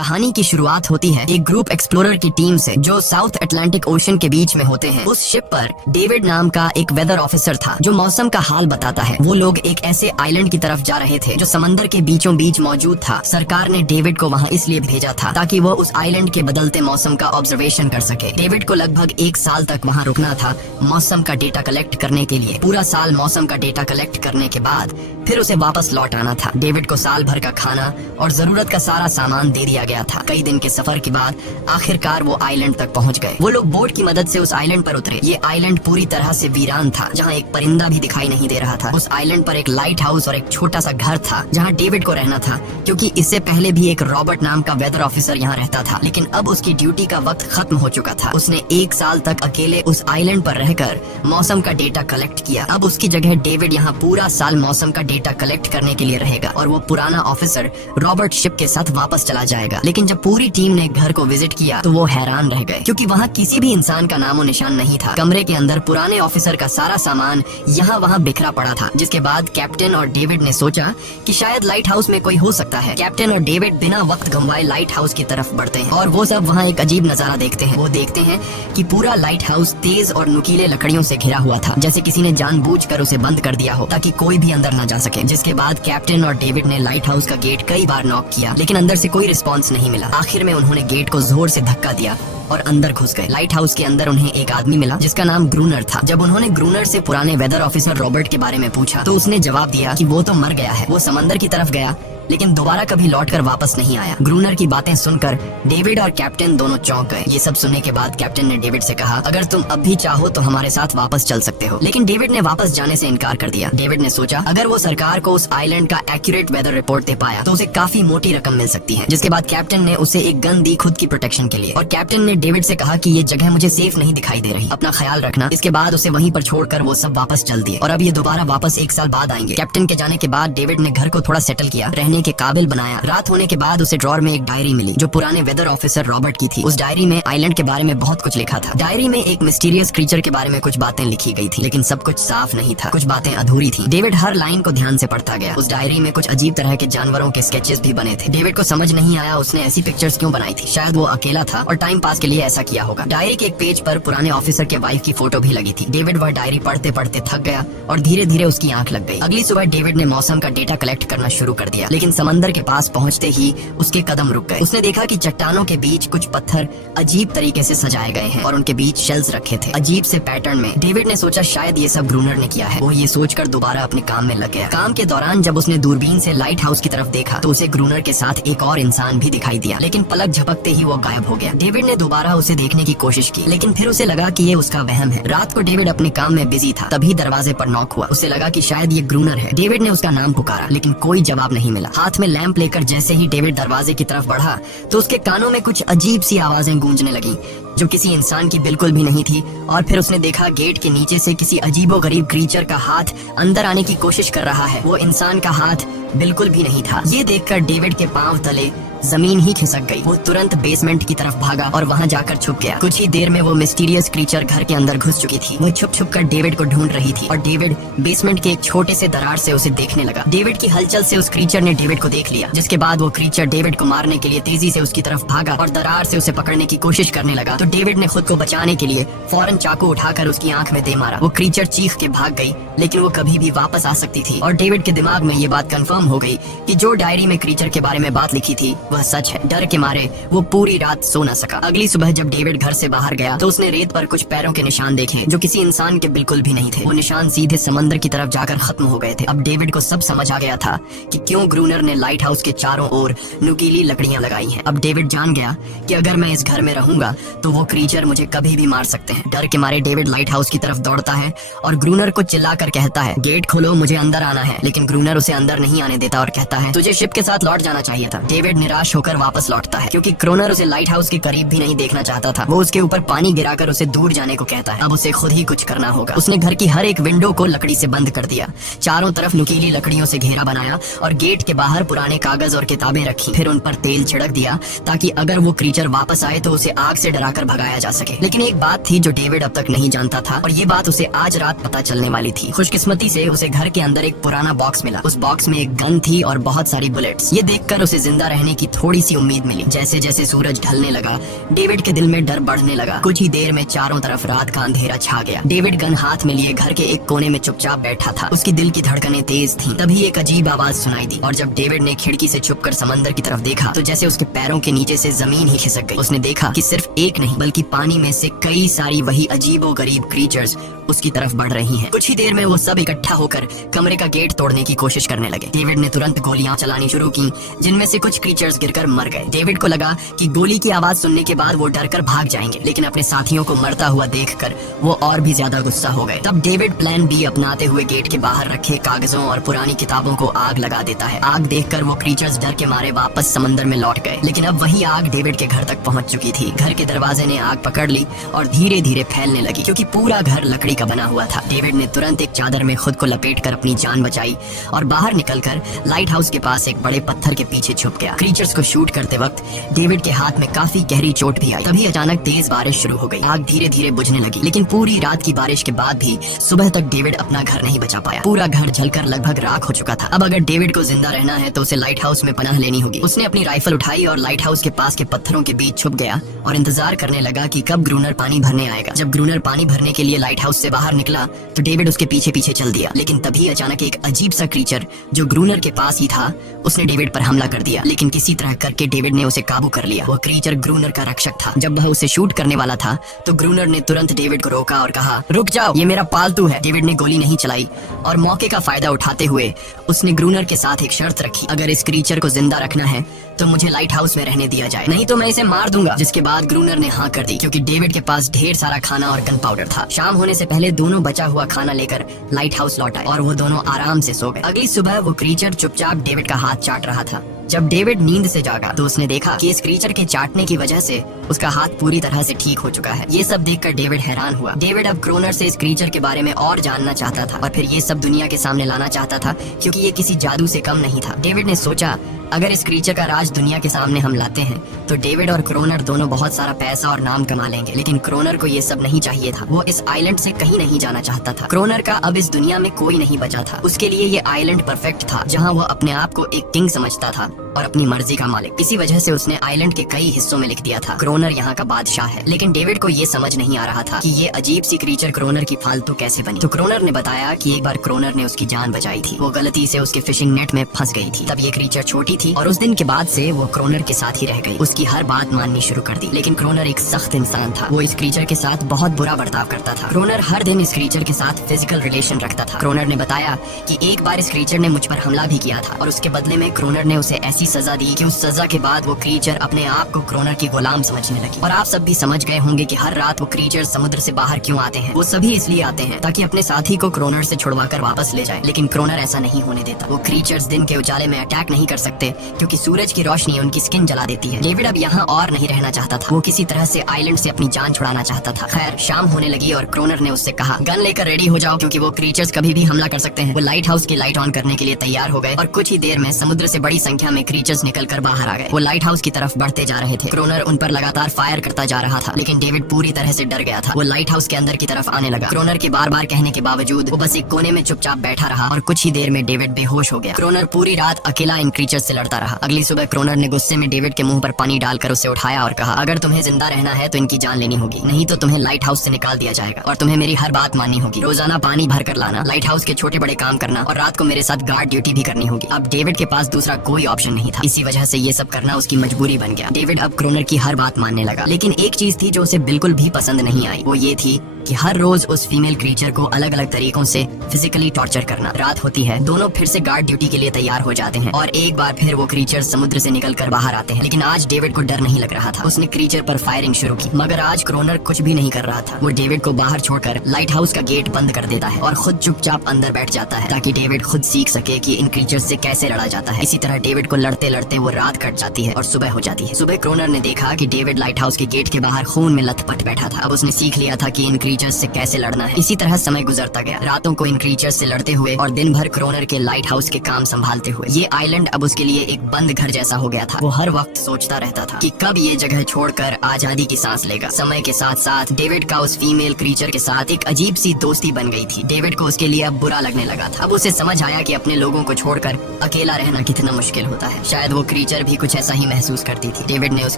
कहानी की शुरुआत होती है एक ग्रुप एक्सप्लोरर की टीम से जो साउथ अटलांटिक ओशन के बीच में होते हैं। उस शिप पर डेविड नाम का एक वेदर ऑफिसर था जो मौसम का हाल बताता है। वो लोग एक ऐसे आइलैंड की तरफ जा रहे थे जो समंदर के बीचों बीच मौजूद था। सरकार ने डेविड को वहाँ इसलिए भेजा था ताकि वो उस आइलैंड के बदलते मौसम का ऑब्जर्वेशन कर सके। डेविड को लगभग 1 साल तक वहाँ रुकना था मौसम का डेटा कलेक्ट करने के लिए। पूरा साल मौसम का डेटा कलेक्ट करने के बाद फिर उसे वापस लौट आना था। डेविड को साल भर का खाना और जरूरत का सारा सामान दे दिया गया था। कई दिन के सफर के बाद आखिरकार वो आइलैंड तक पहुंच गए। वो लोग बोट की मदद से उस आइलैंड पर उतरे। ये आइलैंड पूरी तरह से वीरान था, जहाँ एक परिंदा भी दिखाई नहीं दे रहा था। उस आइलैंड पर एक लाइट हाउस और एक छोटा सा घर था जहाँ डेविड को रहना था, क्योंकि इससे पहले भी एक रॉबर्ट नाम का वेदर ऑफिसर यहाँ रहता था। लेकिन अब उसकी ड्यूटी का वक्त खत्म हो चुका था। उसने 1 साल तक अकेले उस आइलैंड पर रहकर मौसम का डेटा कलेक्ट किया। अब उसकी जगह डेविड यहाँ पूरा साल मौसम का डेटा कलेक्ट करने के लिए रहेगा और वो पुराना ऑफिसर रॉबर्ट शिप के साथ वापस चला जाएगा। लेकिन जब पूरी टीम ने घर को विजिट किया तो वो हैरान रह गए, क्योंकि वहाँ किसी भी इंसान का नामो निशान नहीं था। कमरे के अंदर पुराने ऑफिसर का सारा सामान यहाँ वहाँ बिखरा पड़ा था। जिसके बाद कैप्टन और डेविड ने सोचा कि शायद लाइट हाउस में कोई हो सकता है। कैप्टन और डेविड बिना वक्त गंवाए लाइट हाउस की तरफ बढ़ते हैं और वो सब वहाँ एक अजीब नजारा देखते हैं। वो देखते हैं कि पूरा लाइट हाउस तेज और नुकीले लकड़ियों से घिरा हुआ था, जैसे किसी ने जानबूझकर उसे बंद कर दिया हो ताकि कोई भी अंदर न जा सके। जिसके बाद कैप्टन और डेविड ने लाइट हाउस का गेट कई बार नॉक किया, लेकिन अंदर से कोई रिस्पॉन्स नहीं मिला। आखिर में उन्होंने गेट को जोर से धक्का दिया और अंदर घुस गए। लाइट हाउस के अंदर उन्हें एक आदमी मिला जिसका नाम ग्रूनर था। जब उन्होंने ग्रूनर से पुराने वेदर ऑफिसर रॉबर्ट के बारे में पूछा तो उसने जवाब दिया कि वो तो मर गया है। वो समंदर की तरफ गया लेकिन दोबारा कभी लौटकर वापस नहीं आया। ग्रूनर की बातें सुनकर डेविड और कैप्टन दोनों चौंक गए। ये सब सुनने के बाद कैप्टन ने डेविड से कहा, अगर तुम अब भी चाहो तो हमारे साथ वापस चल सकते हो। लेकिन डेविड ने वापस जाने से इनकार कर दिया। डेविड ने सोचा अगर वो सरकार को उस आइलैंड का एक्यूरेट वेदर रिपोर्ट दे पाया तो उसे काफी मोटी रकम मिल सकती है। जिसके बाद कैप्टन ने उसे एक गन दी खुद की प्रोटेक्शन के लिए। और कैप्टन ने डेविड से कहा कि ये जगह मुझे सेफ नहीं दिखाई दे रही, अपना ख्याल रखना। इसके बाद उसे वहीं पर छोड़कर वो सब वापस चल दिए और अब ये दोबारा वापस 1 साल बाद आएंगे। कैप्टन के जाने के बाद डेविड ने घर को थोड़ा सेटल किया, रहने के काबिल बनाया। रात होने के बाद उसे ड्रॉर में एक डायरी मिली जो पुराने वेदर ऑफिसर रॉबर्ट की थी। उस डायरी में आइलैंड के बारे में बहुत कुछ लिखा था। डायरी में एक मिस्टीरियस क्रीचर के बारे में कुछ बातें लिखी गई थी, लेकिन सब कुछ साफ नहीं था, कुछ बातें अधूरी थी। डेविड हर लाइन को ध्यान से पढ़ता गया। उस डायरी में कुछ अजीब तरह के जानवरों के स्केचेस भी बने थे। डेविड को समझ नहीं आया उसने ऐसी पिक्चर्स क्यों बनाई थी। शायद वो अकेला था और टाइम पास के लिए ऐसा किया होगा। डायरी के एक पेज पर पुराने ऑफिसर के वाइफ की फोटो भी लगी थी। डेविड वह डायरी पढ़ते पढ़ते थक गया और धीरे धीरे उसकी आंख लग गई। अगली सुबह डेविड ने मौसम का डेटा कलेक्ट करना शुरू कर दिया, लेकिन समंदर के पास पहुंचते ही उसके कदम रुक गए। उसने देखा कि चट्टानों के बीच कुछ पत्थर अजीब तरीके से सजाए गए हैं और उनके बीच शेल्स रखे थे अजीब से पैटर्न में। डेविड ने सोचा शायद ये सब ग्रूनर ने किया है। वो ये सोचकर दोबारा अपने काम में लग गया। काम के दौरान जब उसने दूरबीन से लाइट हाउस की तरफ देखा तो उसे ग्रूनर के साथ एक और इंसान भी दिखाई दिया, लेकिन पलक झपकते ही वो गायब हो गया। डेविड ने दोबारा उसे देखने की कोशिश की, लेकिन फिर उसे लगा कि ये उसका वहम है। रात को डेविड अपने काम में बिजी था, तभी दरवाजे पर नॉक हुआ। उसे लगा कि शायद ये ग्रूनर है। डेविड ने उसका नाम पुकारा, लेकिन कोई जवाब नहीं मिला। हाथ में लैंप लेकर जैसे ही डेविड दरवाजे की तरफ बढ़ा तो उसके कानों में कुछ अजीब सी आवाजें गूंजने लगी जो किसी इंसान की बिल्कुल भी नहीं थी। और फिर उसने देखा गेट के नीचे से किसी अजीबोगरीब क्रीचर का हाथ अंदर आने की कोशिश कर रहा है। वो इंसान का हाथ बिल्कुल भी नहीं था। ये देखकर डेविड के पांव तले जमीन ही खिसक गई। वो तुरंत बेसमेंट की तरफ भागा और वहाँ जाकर छुप गया। कुछ ही देर में वो मिस्टीरियस क्रीचर घर के अंदर घुस चुकी थी। वो छुप छुप कर डेविड को ढूंढ रही थी और डेविड बेसमेंट के एक छोटे से दरार से उसे देखने लगा। डेविड की हलचल से उस क्रीचर ने डेविड को देख लिया, जिसके बाद वो क्रीचर डेविड को मारने के लिए तेजी से उसकी तरफ भागा और दरार से उसे पकड़ने की कोशिश करने लगा। तो डेविड ने खुद को बचाने के लिए फौरन चाकू उठाकर उसकी आंख में दे मारा। वो क्रीचर चीख के भाग गई, लेकिन वो कभी भी वापस आ सकती थी। और डेविड के दिमाग में ये बात कंफर्म हो गई कि जो डायरी में क्रीचर के बारे में बात लिखी थी वह सच है। डर के मारे वो पूरी रात सो न सका। अगली सुबह जब डेविड घर से बाहर गया तो उसने रेत पर कुछ पैरों के निशान देखे जो किसी इंसान के बिल्कुल भी नहीं थे। वो निशान सीधे समंदर की तरफ जाकर खत्म हो गए थे। अब डेविड को सब समझ आ गया था कि क्यों ग्रूनर ने लाइट हाउस के चारों ओर नुकीली लकड़ियां लगाई हैं। अब डेविड जान गया कि अगर मैं इस घर में रहूंगा तो वो क्रीचर मुझे कभी भी मार सकते हैं। डर के मारे डेविड लाइट हाउस की तरफ दौड़ता है और ग्रूनर को चिल्लाकर कहता है, गेट खोलो, मुझे अंदर आना है। लेकिन ग्रूनर उसे अंदर नहीं आने देता और कहता है, तुझे शिप के साथ लौट जाना चाहिए था। डेविड निराश होकर वापस लौटता है, क्योंकि ग्रूनर उसे लाइट हाउस के करीब भी नहीं देखना चाहता था। वो उसके ऊपर पानी गिराकर उसे दूर जाने को कहता है। अब उसे खुद ही कुछ करना होगा। उसने घर की हर एक विंडो को लकड़ी से बंद कर दिया, चारों तरफ नुकीली लकड़ियों से घेरा बनाया और गेट के बाहर पुराने कागज और किताबें रखी। फिर उन पर तेल छिड़क दिया ताकि अगर वो क्रीचर वापस आए तो उसे आग से डराकर भगाया जा सके। लेकिन एक बात थी जो डेविड अब तक नहीं जानता था और ये बात उसे आज रात पता चलने वाली थी। खुशकिस्मती से उसे घर के अंदर एक पुराना बॉक्स मिला। उस बॉक्स में एक गन थी और बहुत सारी बुलेट्स। ये देखकर उसे जिंदा रहने की थोड़ी सी उम्मीद मिली। जैसे जैसे सूरज ढलने लगा, डेविड के दिल में डर बढ़ने लगा। कुछ ही देर में चारों तरफ रात का अंधेरा छा गया। डेविड गन हाथ में लिए घर के एक कोने में चुपचाप बैठा था। उसकी दिल की धड़कनें तेज थीं। तभी एक अजीब आवाज सुनाई दी और जब डेविड ने खिड़की से छुपकर समंदर की तरफ देखा तो जैसे उसके पैरों के नीचे से जमीन ही खिसक गई। उसने देखा कि सिर्फ एक नहीं बल्कि पानी में से कई सारी वही अजीबोगरीब क्रीचर्स उसकी तरफ बढ़ रही हैं। कुछ ही देर में वो सब इकट्ठा होकर कमरे का गेट तोड़ने की कोशिश करने लगे। डेविड ने तुरंत गोलियां चलानी शुरू की, जिनमें से कुछ क्रीचर्स गिरकर मर गए। डेविड को लगा कि गोली की आवाज सुनने के बाद वो डरकर भाग जाएंगे, लेकिन अपने साथियों को मरता हुआ देखकर वो और भी ज्यादा गुस्सा हो गए। तब डेविड प्लान बी अपनाते हुए गेट के बाहर रखे कागजों और पुरानी किताबों को आग लगा देता है। आग देखकर वो क्रीचर्स डर के मारे वापस समंदर में लौट गए, लेकिन अब वही आग डेविड के घर तक पहुंच चुकी थी। घर के दरवाजे ने आग पकड़ ली और धीरे धीरे फैलने लगी, क्योंकि पूरा घर लकड़ी का बना हुआ था। डेविड ने तुरंत एक चादर में खुद को लपेटकर अपनी जान बचाई और बाहर निकलकर लाइट हाउस के पास एक बड़े पत्थर के पीछे छुप गया। क्रीचर्स को शूट करते वक्त डेविड के हाथ में काफी गहरी चोट भी आई। तभी अचानक तेज बारिश शुरू हो गई। आग धीरे धीरे बुझने लगी, लेकिन पूरी रात की बारिश के बाद भी सुबह तक डेविड अपना घर नहीं बचा पाया। पूरा घर जलकर लगभग राख हो चुका था। अब अगर डेविड को जिंदा रहना है तो उसे लाइट हाउस में पनाह लेनी होगी। उसने अपनी राइफल उठाई और लाइट हाउस के पास के पत्थरों के बीच छुप गया और इंतजार करने लगा कि कब ग्रूनर पानी भरने आएगा। जब ग्रूनर पानी भरने के लिए लाइट हाउस से बाहर निकला तो डेविड उसके पीछे पीछे चल दिया, लेकिन तभी अचानक एक अजीब सा क्रीचर जो ग्रूनर के पास ही था उसने डेविड पर हमला कर दिया। लेकिन किसी तरह करके डेविड ने उसे काबू कर लिया। वह क्रीचर ग्रूनर का रक्षक था। जब वह उसे शूट करने वाला था तो ग्रूनर ने तुरंत डेविड को रोका और कहा, रुक जाओ, ये मेरा पालतू है। डेविड ने गोली नहीं चलाई और मौके का फायदा उठाते हुए उसने ग्रूनर के साथ एक शर्त रखी, अगर इस क्रीचर को जिंदा रखना है तो मुझे लाइट हाउस में रहने दिया जाए, नहीं तो मैं इसे मार दूंगा। जिसके बाद ग्रूनर ने हाँ कर दी, क्योंकि डेविड के पास ढेर सारा खाना और गन पाउडर था। शाम होने से पहले दोनों बचा हुआ खाना लेकर लाइट हाउस लौट आए और वो दोनों आराम से सो गए। अगली सुबह वो क्रीचर चुपचाप डेविड का हाथ चाट रहा था। जब डेविड नींद से जागा तो उसने देखा कि इस क्रीचर के चाटने की वजह से उसका हाथ पूरी तरह से ठीक हो चुका है। ये सब देखकर डेविड हैरान हुआ। डेविड अब ग्रोनर से इस क्रीचर के बारे में और जानना चाहता था और फिर ये सब दुनिया के सामने लाना चाहता था, क्योंकि ये किसी जादू से कम नहीं था। डेविड ने सोचा, अगर इस क्रीचर का राज दुनिया के सामने हम लाते हैं तो डेविड और क्रोनर दोनों बहुत सारा पैसा और नाम कमा लेंगे। लेकिन क्रोनर को ये सब नहीं चाहिए था। वो इस आइलैंड से कहीं नहीं जाना चाहता था। क्रोनर का अब इस दुनिया में कोई नहीं बचा था। उसके लिए ये आइलैंड परफेक्ट था, जहाँ वो अपने आप को एक किंग समझता था और अपनी मर्जी का मालिक। इसी वजह से उसने आइलैंड के कई हिस्सों में लिख दिया था, क्रोनर यहाँ का बादशाह है। लेकिन डेविड को ये समझ नहीं आ रहा था कि ये अजीब सी क्रीचर क्रोनर की फालतू कैसे बनी। तो क्रोनर ने बताया कि एक बार क्रोनर ने उसकी जान बचाई थी। वो गलती से उसके फिशिंग नेट में फंस गई थी। तब ये क्रीचर छोटी थी और उस दिन के बाद से वो क्रोनर के साथ ही रह गई। उसकी हर बात माननी शुरू कर दी। लेकिन क्रोनर एक सख्त इंसान था। वो इस क्रीचर के साथ बहुत बुरा बर्ताव करता था। क्रोनर हर दिन इस क्रीचर के साथ फिजिकल रिलेशन रखता था। क्रोनर ने बताया कि एक बार इस क्रीचर ने मुझ पर हमला भी किया था और उसके बदले में क्रोनर ने उसे ऐसी सजा दी कि उस सजा के बाद वो क्रीचर अपने आप को क्रोनर की गुलाम समझने लगी। और आप सब भी समझ गए होंगे कि हर रात वो क्रीचर समुद्र से बाहर क्यों आते हैं। वो सभी इसलिए आते हैं ताकि अपने साथी को क्रोनर से छुड़वाकर वापस ले जाए। लेकिन क्रोनर ऐसा नहीं होने देता। वो क्रीचर्स दिन के उजाले में अटैक नहीं कर सकते, क्योंकि सूरज की रोशनी उनकी स्किन जला देती है। डेविड अब यहाँ और नहीं रहना चाहता था। वो किसी तरह से आइलैंड से अपनी जान छुड़ाना चाहता था। खैर, शाम होने लगी और क्रोनर ने उससे कहा, गन लेकर रेडी हो जाओ, क्योंकि वो क्रीचर्स कभी भी हमला कर सकते हैं। वो लाइट हाउस की लाइट ऑन करने के लिए तैयार हो गए और कुछ ही देर में समुद्र से बड़ी संख्या में क्रीचर्स निकलकर बाहर आ गए। वो लाइट हाउस की तरफ बढ़ते जा रहे थे। क्रोनर उन पर लगातार फायर करता जा रहा था, लेकिन डेविड पूरी तरह से डर गया था। वो लाइट हाउस के अंदर की तरफ आने लगा। क्रोनर के बार बार कहने के बावजूद वो बस एक कोने में चुपचाप बैठा रहा और कुछ ही देर में डेविड बेहोश हो गया। क्रोनर पूरी रात अकेला इन क्रीचर्स से लड़ता रहा। अगली सुबह क्रोनर ने गुस्से में डेविड के मुंह पर पानी डालकर उसे उठाया और कहा, अगर तुम्हें जिंदा रहना है तो इनकी जान लेनी होगी, नहीं तो तुम्हें लाइट हाउस से निकाल दिया जाएगा और तुम्हें मेरी हर बात माननी होगी। रोजाना पानी भर कर लाना, लाइट हाउस के छोटे बड़े काम करना और रात को मेरे साथ गार्ड ड्यूटी भी करनी होगी। अब डेविड के पास दूसरा कोई ऑप्शन नहीं था। इसी वजह से ये सब करना उसकी मजबूरी बन गया। डेविड अब क्रोनर की हर बात मानने लगा। लेकिन एक चीज थी जो उसे बिल्कुल भी पसंद नहीं आई। वो ये थी कि हर रोज उस फीमेल क्रीचर को अलग अलग तरीकों से फिजिकली टॉर्चर करना। रात होती है, दोनों फिर से गार्ड ड्यूटी के लिए तैयार हो जाते हैं और एक बार फिर वो क्रीचर समुद्र से निकलकर बाहर आते हैं। लेकिन आज डेविड को डर नहीं लग रहा था। उसने क्रीचर पर फायरिंग शुरू की, मगर आज क्रोनर कुछ भी नहीं कर रहा था। वो डेविड को बाहर छोड़कर लाइट हाउस का गेट बंद कर देता है और खुद चुपचाप अंदर बैठ जाता है, ताकि डेविड खुद सीख सके कि इन क्रीचर्स से कैसे लड़ा जाता है। इसी तरह डेविड को लड़ते लड़ते वो रात कट जाती है और सुबह हो जाती है। सुबह क्रोनर ने देखा कि डेविड लाइट हाउस के गेट के बाहर खून में लथपथ बैठा था। अब उसने सीख लिया था कि इन क्रीचर्स से कैसे लड़ना है। इसी तरह समय गुजरता गया, रातों को इन क्रीचर्स से लड़ते हुए और दिन भर क्रोनर के लाइट हाउस के काम संभालते हुए। ये आइलैंड अब उसके लिए एक बंद घर जैसा हो गया था। वो हर वक्त सोचता रहता था कि कब ये जगह छोड़कर आजादी की सांस लेगा। समय के साथ साथ डेविड का उस फीमेल क्रीचर के साथ एक अजीब सी दोस्ती बन गई थी। डेविड को उसके लिए अब बुरा लगने लगा था। अब उसे समझ आया कि अपने लोगों को छोड़कर अकेला रहना कितना मुश्किल होता है। शायद वो क्रीचर भी कुछ ऐसा ही महसूस करती थी। डेविड ने उस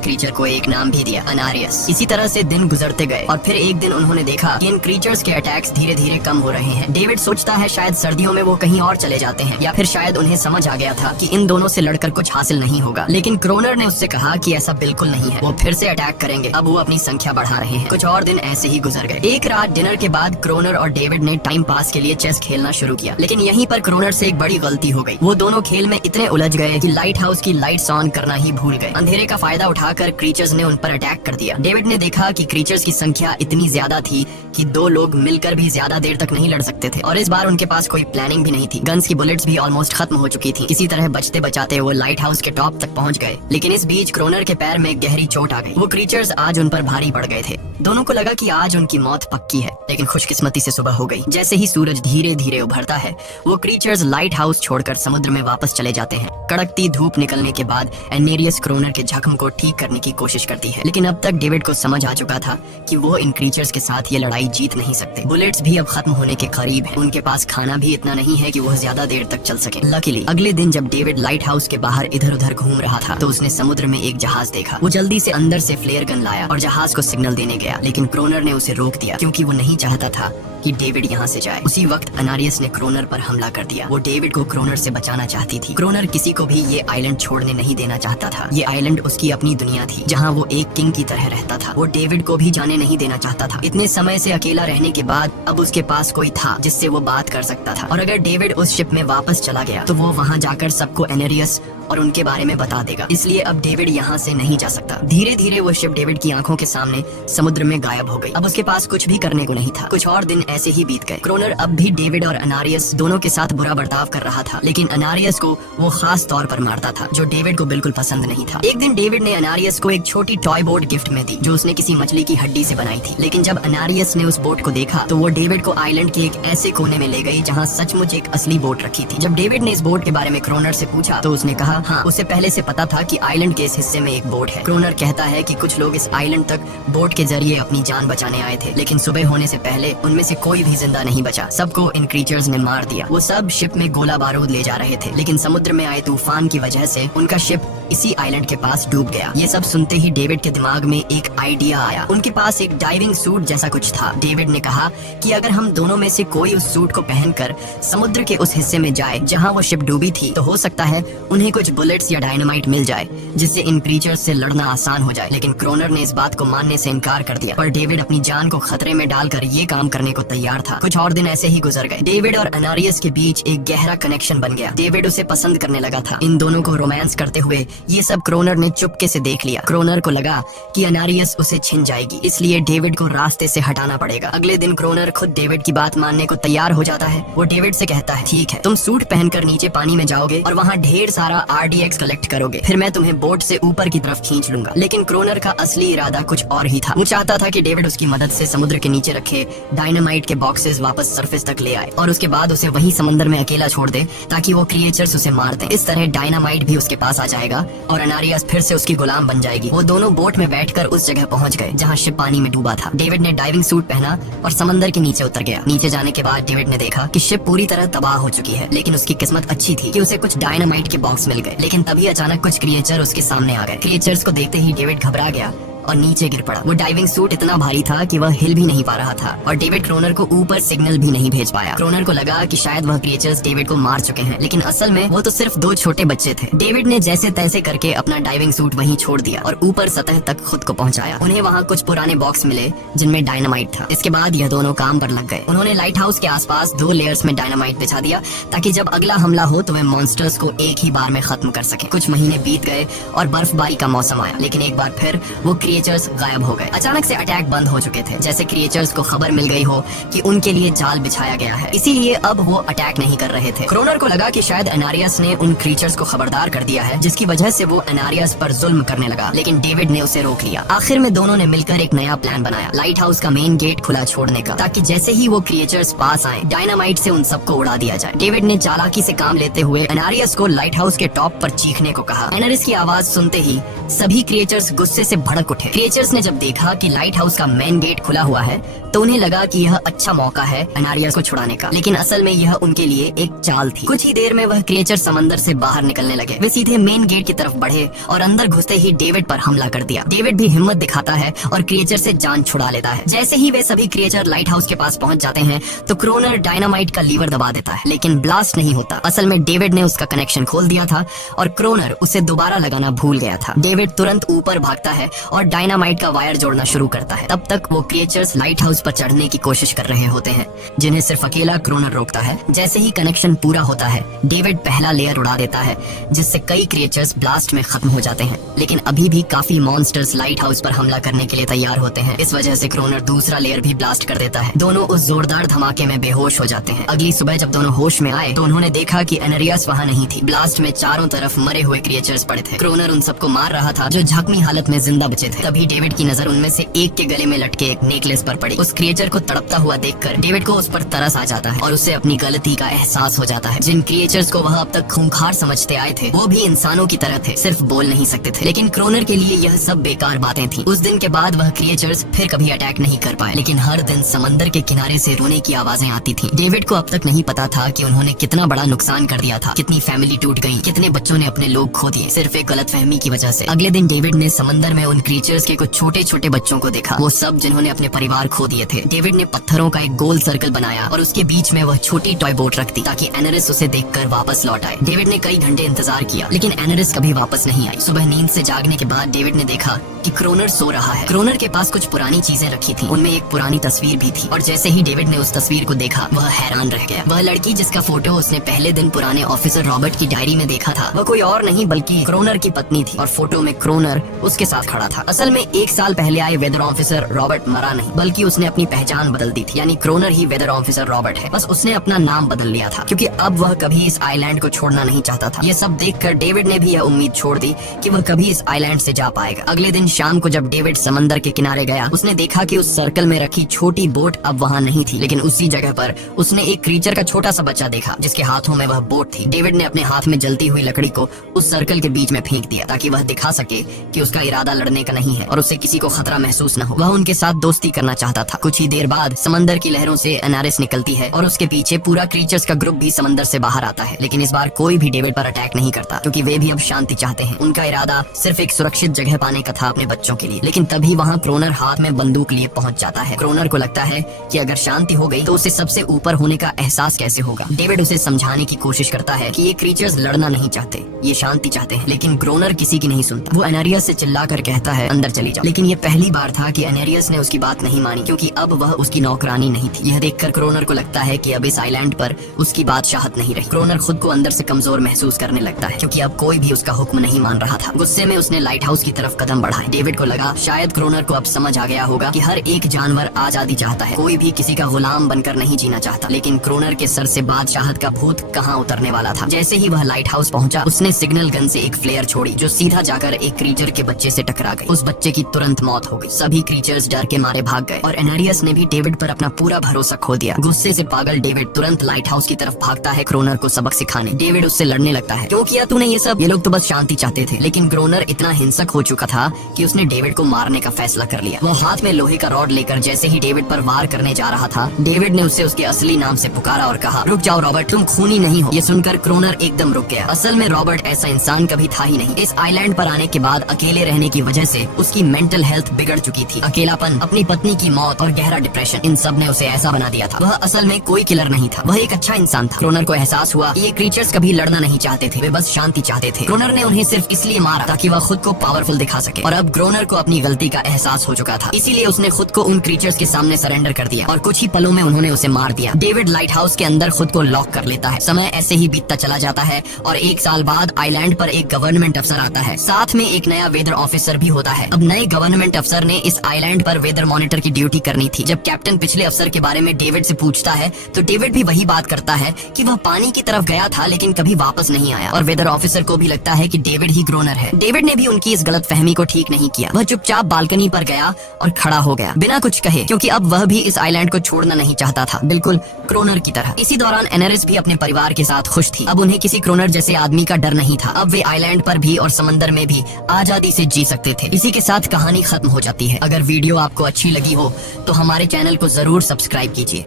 क्रीचर को एक नाम भी दिया, अनारियस। इसी तरह से दिन गुजरते गए और फिर एक दिन उन्होंने देखा कि इन क्रीचर्स के अटैक्स धीरे धीरे कम हो रहे हैं। डेविड सोचता है शायद सर्दियों में वो कहीं और चले जाते हैं, या फिर शायद उन्हें समझ आ गया था कि इन दोनों से लड़कर कुछ हासिल नहीं होगा। लेकिन क्रोनर ने उससे कहा कि ऐसा बिल्कुल नहीं है, वो फिर से अटैक करेंगे। अब वो अपनी संख्या बढ़ा रहे हैं। कुछ और दिन ऐसे ही गुजर गए। एक रात डिनर के बाद क्रोनर और डेविड ने टाइम पास के लिए चेस खेलना शुरू किया, लेकिन यहीं पर क्रोनर से एक बड़ी गलती हो गई। वो दोनों खेल में इतने उलझ गए कि लाइट हाउस की लाइट्स ऑन करना ही भूल गए। अंधेरे का फायदा उठाकर क्रीचर्स ने उन पर अटैक कर दिया। डेविड ने देखा कि क्रीचर्स की संख्या इतनी ज्यादा थी कि दो लोग मिलकर भी ज्यादा देर तक नहीं लड़ सकते थे, और इस बार उनके पास कोई प्लानिंग भी नहीं थी। गन्स की बुलेट्स भी ऑलमोस्ट खत्म हो चुकी थी। किसी तरह बचते बचाते वो लाइट हाउस के टॉप तक पहुंच गए, लेकिन इस बीच क्रोनर के पैर में गहरी चोट आ गई। वो क्रीचर्स आज उन पर भारी पड़ गए थे। दोनों को लगा कि आज उनकी मौत पक्की है, लेकिन खुशकिस्मती से सुबह हो गई। जैसे ही सूरज धीरे धीरे उभरता है, वो क्रीचर्स लाइट हाउस छोड़कर समुद्र में वापस चले जाते हैं। कड़कती धूप निकलने के बाद एनेरियस क्रोनर के जख्म को ठीक करने की कोशिश करती है, लेकिन अब तक डेविड को समझ आ चुका था कि वो इन क्रीचर्स के साथ ये लड़ाई जीत नहीं सकते। बुलेट्स भी अब खत्म होने के करीब हैं। उनके पास खाना भी इतना नहीं है कि वो ज्यादा देर तक चल सके। लकीली अगले दिन जब डेविड लाइट हाउस के बाहर इधर उधर घूम रहा था, तो उसने समुद्र में एक जहाज देखा। वो जल्दी से अंदर से फ्लेयर गन लाया और जहाज को सिग्नल देने गया, लेकिन क्रोनर ने उसे रोक दिया क्योंकि वो नहीं चाहता था कि डेविड यहाँ से जाए। उसी वक्त अनारियस ने क्रोनर पर हमला कर दिया। वो डेविड को क्रोनर से बचाना चाहती थी। क्रोनर किसी को भी ये आइलैंड छोड़ने नहीं देना चाहता था। ये आइलैंड उसकी अपनी दुनिया थी, जहाँ वो एक किंग की तरह रहता था। वो डेविड को भी जाने नहीं देना चाहता था। इतने समय से अकेला रहने के बाद अब उसके पास कोई था जिससे वो बात कर सकता था, और अगर डेविड उस शिप में वापस चला गया तो वो वहाँ जाकर सबको एनेरियस और उनके बारे में बता देगा। इसलिए अब डेविड यहाँ से नहीं जा सकता। धीरे धीरे वो शिप डेविड की आंखों के सामने समुद्र में गायब हो गई। अब उसके पास कुछ भी करने को नहीं था। कुछ और दिन ऐसे ही बीत गए। क्रोनर अब भी डेविड और अनारियस दोनों के साथ बुरा बर्ताव कर रहा था, लेकिन अनारियस को वो खास तौर पर मारता था, जो डेविड को बिल्कुल पसंद नहीं था। एक दिन डेविड ने अनारियस को एक छोटी टॉय बोट गिफ्ट में दी, जो उसने किसी मछली की हड्डी से बनाई थी। लेकिन जब अनारियस ने उस बोट को देखा तो वो डेविड को आइलैंड के एक ऐसे कोने में ले गई जहाँ सचमुच एक असली बोट रखी थी। जब डेविड ने इस बोट के बारे में क्रोनर से पूछा तो उसने कहा हाँ, उसे पहले से पता था कि आइलैंड के इस हिस्से में एक बोट है। क्रोनर कहता है कि कुछ लोग इस आइलैंड तक बोट के जरिए अपनी जान बचाने आए थे, लेकिन सुबह होने से पहले उनमें से कोई भी जिंदा नहीं बचा। सबको इन क्रीचर्स ने मार दिया। वो सब शिप में गोला बारूद ले जा रहे थे, लेकिन समुद्र में आए तूफान की वजह से उनका शिप इसी आइलैंड के पास डूब गया। ये सब सुनते ही डेविड के दिमाग में एक आइडिया आया। उनके पास एक डाइविंग सूट जैसा कुछ था। डेविड ने कहा कि अगर हम दोनों में से कोई उस सूट को पहनकर समुद्र के उस हिस्से में जाए जहां वो शिप डूबी थी, तो हो सकता है उन्हें कुछ बुलेट्स या डायनामाइट मिल जाए, जिससे इन क्रीचर्स से लड़ना आसान हो जाए। लेकिन क्रोनर ने इस बात को मानने से इनकार कर दिया, पर डेविड अपनी जान को खतरे में डालकर ये काम करने को तैयार था। कुछ और दिन ऐसे ही गुजर गए। डेविड और अनारियस के बीच एक गहरा कनेक्शन बन गया। डेविड उसे पसंद करने लगा था। इन दोनों को रोमांस करते हुए ये सब क्रोनर ने चुपके से देख लिया। क्रोनर को लगा कि अनारियस उसे छिन जाएगी, इसलिए डेविड को रास्ते से हटाना पड़ेगा। अगले दिन क्रोनर खुद डेविड की बात मानने को तैयार हो जाता है। वो डेविड से कहता है ठीक है, तुम सूट पहनकर नीचे पानी में जाओगे और वहाँ ढेर सारा RDX कलेक्ट करोगे, फिर मैं तुम्हें बोट से ऊपर की तरफ खींच लूंगा। लेकिन क्रोनर का असली इरादा कुछ और ही था। वो चाहता था कि डेविड उसकी मदद से समुद्र के नीचे रखे डायनामाइट के बॉक्सेस वापस सरफेस तक ले आए और उसके बाद उसे वही समंदर में अकेला छोड़ दे, ताकि वो क्रिएचर्स उसे मार दें। इस तरह डायनामाइट भी उसके पास आ जाएगा और अनारियस फिर से उसकी गुलाम बन जाएगी। वो दोनों बोट में बैठकर उस जगह पहुंच गए जहां शिप पानी में डूबा था। डेविड ने डाइविंग सूट पहना और समंदर के नीचे उतर गया। नीचे जाने के बाद डेविड ने देखा कि शिप पूरी तरह तबाह हो चुकी है, लेकिन उसकी किस्मत अच्छी थी कि उसे कुछ डायनामाइट के बॉक्स मिल गए। लेकिन तभी अचानक कुछ क्रिएचर उसके सामने आ गए। क्रिएचर्स को देखते ही डेविड घबरा गया और नीचे गिर पड़ा। वो डाइविंग सूट इतना भारी था कि वह हिल भी नहीं पा रहा था और डेविड क्रोनर को ऊपर सिग्नल भी नहीं भेज पाया। क्रोनर को लगा कि शायद वह क्रिएचर्स डेविड को मार चुके हैं, लेकिन असल में वो तो सिर्फ दो छोटे बच्चे थे। डेविड ने जैसे तैसे करके अपना डाइविंग सूट वहीं छोड़ दिया और ऊपर सतह तक खुद को पहुंचाया। उन्हें वहाँ कुछ पुराने बॉक्स मिले जिनमें डायनामाइट था। इसके बाद यह दोनों काम पर लग गए। उन्होंने लाइट हाउस के आसपास 2 लेयर्स में डायनामाइट बिछा दिया, ताकि जब अगला हमला हो तो वे मॉन्स्टर्स को एक ही बार में खत्म कर सके। कुछ महीने बीत गए और बर्फबारी का मौसम आया, लेकिन एक बार फिर वो क्रिएचर्स गायब हो गए। अचानक से अटैक बंद हो चुके थे, जैसे क्रिएचर्स को खबर मिल गई हो कि उनके लिए जाल बिछाया गया है, इसीलिए अब वो अटैक नहीं कर रहे थे। क्रोनर को लगा कि शायद एनारियस ने उन क्रिएचर्स को खबरदार कर दिया है, जिसकी वजह से वो एनारियस पर जुल्म करने लगा, लेकिन डेविड ने उसे रोक लिया। आखिर में दोनों ने मिलकर एक नया प्लान बनाया, लाइट हाउस का मेन गेट खुला छोड़ने का, ताकि जैसे ही वो क्रिएचर्स पास आए डायनामाइट से उन सबको उड़ा दिया जाए। डेविड ने चालाकी से काम लेते हुए एनारियस को लाइट हाउस के टॉप पर चीखने को कहा। एनारियस की आवाज सुनते ही सभी क्रिएचर्स गुस्से से भड़क उठे। क्रिएचर्स ने जब देखा कि लाइट हाउस का मेन गेट खुला हुआ है तो उन्हें लगा कि यह अच्छा मौका है एनारियस को छुड़ाने का, लेकिन असल में यह उनके लिए एक चाल थी। कुछ ही देर में वह क्रिएचर समंदर से बाहर निकलने लगे। वे सीधे मेन गेट की तरफ बढ़े और अंदर घुसते ही डेविड पर हमला कर दिया। डेविड भी हिम्मत दिखाता है और क्रिएचर से जान छुड़ा लेता है। जैसे ही वे सभी क्रिएचर लाइट हाउस के पास पहुंच जाते हैं तो क्रोनर डायनामाइट का लीवर दबा देता है, लेकिन ब्लास्ट नहीं होता। असल में डेविड ने उसका कनेक्शन खोल दिया था और क्रोनर उसे दोबारा लगाना भूल गया था। डेविड तुरंत ऊपर भागता है और डायनामाइट का वायर जोड़ना शुरू करता है। तब तक वो क्रिएचर्स लाइट हाउस पर चढ़ने की कोशिश कर रहे होते हैं, जिन्हें सिर्फ अकेला क्रोनर रोकता है। जैसे ही कनेक्शन पूरा होता है डेविड पहला लेयर उड़ा देता है, जिससे कई क्रिएचर्स ब्लास्ट में खत्म हो जाते हैं, लेकिन अभी भी काफी मॉन्स्टर्स लाइट हाउस पर हमला करने के लिए तैयार होते हैं। इस वजह से क्रोनर दूसरा लेयर भी ब्लास्ट कर देता है। दोनों उस जोरदार धमाके में बेहोश हो जाते हैं। अगली सुबह जब दोनों होश में आए तो उन्होंने देखा कि एनारियस वहाँ नहीं थी। ब्लास्ट में चारों तरफ मरे हुए क्रिएचर्स पड़े थे। क्रोनर उन सबको मार रहा था जो जख्मी हालत में जिंदा बचे थे। तभी डेविड की नजर उनमें से एक के गले में लटके एक नेकलेस पर पड़ी। उस क्रिएचर को तड़पता हुआ देखकर डेविड को उस पर तरस आ जाता है और उसे अपनी गलती का एहसास हो जाता है। जिन क्रिएचर्स को वह अब तक खूंखार समझते आए थे वो भी इंसानों की तरह थे, सिर्फ बोल नहीं सकते थे। लेकिन क्रोनर के लिए यह सब बेकार बातें थी। उस दिन के बाद वह क्रिएचर्स फिर कभी अटैक नहीं कर पाए, लेकिन हर दिन समंदर के किनारे से रोने की आवाजें आती थी। डेविड को अब तक नहीं पता था कि उन्होंने कितना बड़ा नुकसान कर दिया था, कितनी फैमिली टूट गई, कितने बच्चों ने अपने लोग खो दिए, सिर्फ एक गलतफहमी की वजह से। अगले दिन डेविड ने समंदर में उन क्रिएचर्स के कुछ छोटे छोटे बच्चों को देखा, वो सब जिन्होंने अपने परिवार खो दिए थे। डेविड ने पत्थरों का एक गोल सर्कल बनाया और उसके बीच में वह छोटी टॉय बोट रख दी ताकि एनारिस उसे देखकर वापस लौट आए। डेविड ने कई घंटे इंतजार किया, लेकिन एनारिस कभी वापस नहीं आई। सुबह नींद से जागने के बाद डेविड ने देखा कि क्रोनर सो रहा है। क्रोनर के पास कुछ पुरानी चीजें रखी थी, उनमें एक पुरानी तस्वीर भी थी, और जैसे ही डेविड ने उस तस्वीर को देखा वह हैरान रह गया। वह लड़की जिसका फोटो उसने पहले दिन पुराने ऑफिसर रॉबर्ट की डायरी में देखा था, वह कोई और नहीं बल्कि क्रोनर की पत्नी थी, और फोटो में क्रोनर उसके साथ खड़ा था। असल में 1 साल पहले आए वेदर ऑफिसर रॉबर्ट मरा नहीं, बल्कि उसने अपनी पहचान बदल दी थी, यानी क्रोनर ही वेदर ऑफिसर रॉबर्ट है। बस उसने अपना नाम बदल लिया था, क्योंकि अब वह कभी इस आइलैंड को छोड़ना नहीं चाहता था। ये सब देखकर डेविड ने भी यह उम्मीद छोड़ दी कि वह कभी इस आइलैंड से जा पाएगा। अगले दिन शाम को जब डेविड समंदर के किनारे गया, उसने देखा कि उस सर्कल में रखी छोटी बोट अब वहाँ नहीं थी, लेकिन उसी जगह पर उसने एक क्रीचर का छोटा सा बच्चा देखा जिसके हाथों में वह बोट थी। डेविड ने अपने हाथ में जलती हुई लकड़ी को उस सर्कल के बीच में फेंक दिया ताकि वह दिखा सके कि उसका इरादा लड़ने का नहीं है और उसे किसी को खतरा महसूस न हो। वह उनके साथ दोस्ती करना चाहता था। कुछ ही देर बाद समंदर की लहरों से एनारिस निकलती है और उसके पीछे पूरा क्रीचर्स का ग्रुप भी समंदर से बाहर आता है, लेकिन इस बार कोई भी डेविड पर अटैक नहीं करता क्योंकि वे भी अब शांति चाहते हैं। उनका इरादा सिर्फ एक सुरक्षित जगह पाने का था अपने बच्चों के लिए। लेकिन तभी वहाँ क्रोनर हाथ में बंदूक लिए पहुंच जाता है। क्रोनर को लगता है कि अगर शांति हो गई तो उसे सबसे ऊपर होने का एहसास कैसे होगा। डेविड उसे समझाने की कोशिश करता है कि ये क्रीचर्स लड़ना नहीं चाहते, ये शांति चाहते हैं, लेकिन क्रोनर किसी की नहीं सुनता। वो एनारियस से चिल्लाकर कहता है अंदर चली जाओ, लेकिन ये पहली बार था कि एनारियस ने उसकी बात नहीं मानी क्योंकि अब वह उसकी नौकरानी नहीं थी। यह देखकर क्रोनर को लगता है कि अब इस आइलैंड पर उसकी बादशाहत नहीं रही। क्रोनर खुद को अंदर से कमजोर महसूस करने लगता है क्योंकि अब कोई भी उसका हुक्म नहीं मान रहा था। गुस्से में उसने लाइट हाउस की तरफ कदम बढ़ाए। डेविड को लगा शायद क्रोनर को अब समझ आ गया होगा कि हर एक जानवर आजादी चाहता है, कोई भी किसी का गुलाम बनकर नहीं जीना चाहता। लेकिन क्रोनर के सर से बादशाहत का भूत कहाँ उतरने वाला था। जैसे ही वह लाइट हाउस पहुंचा, उसने सिग्नल गन से एक फ्लेयर छोड़ी जो सीधा जाकर एक क्रीचर के बच्चे से टकरा गई। उस बच्चे की तुरंत मौत हो गई। सभी क्रीचर्स डर के मारे भाग गए और एनारियस ने भी डेविड पर अपना पूरा भरोसा खो दिया। गुस्से से पागल डेविड तुरंत लाइट हाउस की तरफ भागता है क्रोनर को सबक सिखाने। डेविड उससे लड़ने लगता है, क्यों किया तूने ये सब? ये लोग तो बस शांति चाहते थे। लेकिन क्रोनर इतना हिंसक हो चुका था कि उसने डेविड को मारने का फैसला कर लिया। वो हाथ में लोहे का रॉड लेकर जैसे ही डेविड पर वार करने जा रहा था, डेविड ने उसे उसके असली नाम से पुकारा और कहा, रुक जाओ रॉबर्ट, तुम खूनी नहीं हो। ये सुनकर क्रोनर एकदम रुक गया। असल में रॉबर्ट ऐसा इंसान कभी था ही नहीं। इस आइलैंड पर आने के बाद अकेले रहने की वजह से उसकी मेंटल हेल्थ बिगड़ चुकी थी। अकेलापन, अपनी पत्नी की मौत और गहरा डिप्रेशन, इन सब ने उसे ऐसा बना दिया था। वह असल में कोई किलर नहीं था, वह एक अच्छा इंसान था। क्रोनर को एहसास हुआ कि ये क्रीचर्स कभी लड़ना नहीं चाहते थे, वे बस शांति चाहते थे। क्रोनर ने उन्हें सिर्फ इसलिए मारा ताकि वह खुद को पावरफुल दिखा सके। और अब ग्रोनर को अपनी गलती का एहसास हो चुका था, इसीलिए उसने खुद को उन क्रीचर्स के सामने सरेंडर कर दिया और कुछ ही पलों में उन्होंने उसे मार दिया। डेविड लाइट हाउस के अंदर खुद को लॉक कर लेता है। समय ऐसे ही बीतता चला जाता है और 1 साल बाद आइलैंड पर एक गवर्नमेंट अफसर आता है, साथ में एक नया वेदर ऑफिसर भी होता है। अब नए गवर्नमेंट अफसर ने इस आइलैंड पर वेदर मॉनिटर की ड्यूटी करनी थी। जब कैप्टन पिछले अफसर के बारे में डेविड से पूछता है तो डेविड भी वही बात करता है कि वह पानी की तरफ गया था लेकिन कभी वापस नहीं आया, और वेदर ऑफिसर को भी लगता है कि डेविड ही ग्रोनर है। डेविड ने भी उनकी इस गलतफहमी को ठीक नहीं किया। वह चुपचाप बालकनी पर गया और खड़ा हो गया बिना कुछ कहे, क्योंकि अब वह भी इस आइलैंड को छोड़ना नहीं चाहता था, बिल्कुल क्रोनर की तरह। इसी दौरान एनेरिस भी अपने परिवार के साथ खुश थी। अब उन्हें किसी क्रोनर जैसे आदमी का डर नहीं था। अब वे आइलैंड पर भी और समंदर में भी आजादी से जी सकते थे। इसी के साथ कहानी खत्म हो जाती है। अगर वीडियो आपको अच्छी लगी हो तो हमारे चैनल को जरूर सब्सक्राइब कीजिए।